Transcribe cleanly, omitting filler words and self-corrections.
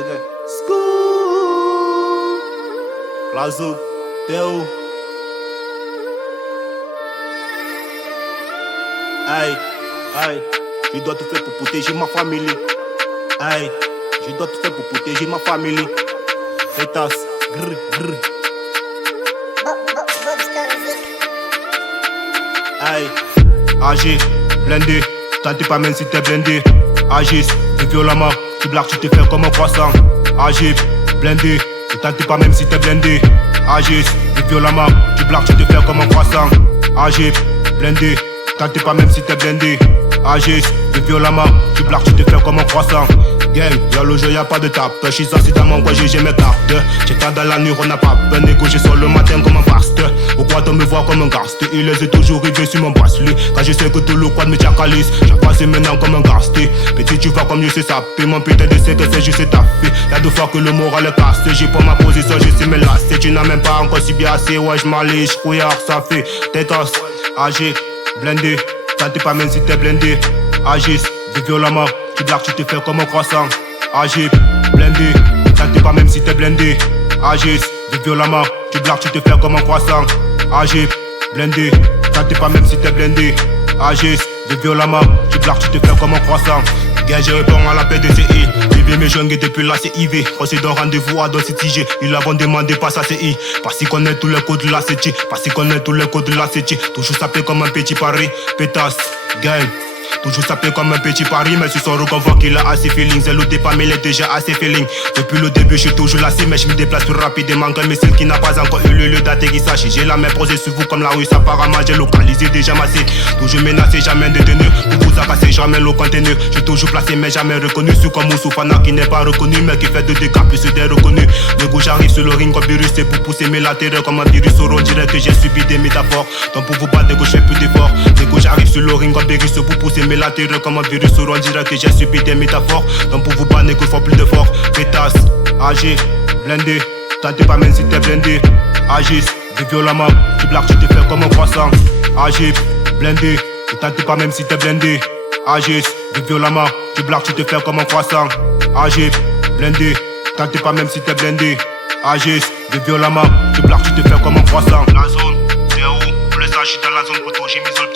Gaga. Scoop. Lazo. Théo. Aïe, aïe. Je dois tout faire pour protéger ma famille. Aïe. Je dois tout faire pour protéger ma famille. Pétasse. Grr, grr. Aïe. Agis. Blindé. Tente pas même si t'es blindé. Agis. Fais violemment. Tu blagues, tu te fais comme un croissant. Agis. Blindé. Ne tente pas même si t'es blindé. Agis. Fais violemment. Tu blagues, tu te fais comme un croissant. Agis. Blindé. Tente pas même si t'es blindé. Agis. Fais violemment. Tu blagues, tu te fais comme un croissant. Gang, y'a le jeu, y'a pas de tape. Je suis assis dans mon coin, j'ai mes cartes. J'étais dans la nuit, on n'a pas peur. Négocier sur le matin comme un vaste. Pourquoi tu me vois comme un garste? Il les est toujours rivés sur mon bracelet. Quand je sais que tout le quad me diacalise, j'ai passé maintenant comme un garste. Petit, tu vas comme je sais saper. Mon putain de c'est que c'est juste taffé. Y'a deux fois que le moral est cassé. J'ai pas ma position, je sais me lasser. Tu n'as même pas encore si bien assez. Ouais, j'm'allige, couillard, ça fait. Tétos, agis, blindé. Tente pas même si t'es blindé. Agis, vis violemment. Tu blagues, tu te fais comme un croissant. Agis, blindé. Tente pas même si t'es blindé. Agis, vis violemment. Tu blagues, tu te fais comme un croissant. Agis, blindé. Tente pas même si t'es blindé. Agis, vis violemment. Tu blagues, tu te fais comme un croissant. Gars, je réponds à la PDCI. Vive mes jeunes depuis la CIV. On s'est donné rendez-vous à Don City. Ils l'avons demandé pas sa CI. Parce qu'il connaît tous les codes de la CT. Parce qu'il connaît tous les codes de la CT. Toujours sapé comme un petit pari. Pétasse, gang. Toujours sapé comme un petit pari, mais sur son reconvoi qu'il a assez feeling. C'est l'autre pas mais il est déjà assez feeling. Depuis le début je suis toujours lassé, mais je me déplace plus rapidement qu'un missile qui n'a pas encore eu le lieu d'atterrissage. J'ai la main posée sur vous comme la russe apparemment. J'ai localisé déjà massé. Toujours menacé, jamais détenu. Pour vous acasser, jamais le contenu. J'ai toujours placé mais jamais reconnu. Sur comme Moussoufana qui n'est pas reconnu, mais qui fait de dégâts plus des reconnus. Le goût j'arrive sur le ring comme virus, c'est pour pousser mes latéraux comme un virus. On dirait que j'ai subi des métaphores. Donc pour vous battre, je fais plus d'efforts. Le goût j'arrive sur le ring comme virus pour pousser mes latéraux comme un virus. On dirait que j'ai subi des métaphores. Donc pour vous battre, il faut plus d'efforts. Pétasse, agis, blindé. Tente pas même si t'es blindé. Agis, vis violemment. Tu blagues, tu te fais comme un croissant. Agis, blindé. Tente pas même si t'es blindé. Agis, vis violemment. Tu blagues, tu te fais comme un croissant. Agis, blindé. Tente pas même si t'es blindé. Agis, vis violemment. Tu blagues, tu te fais comme un croissant. La zone, c'est où? Pour les agis dans la zone, pour toi, j'ai mis sur le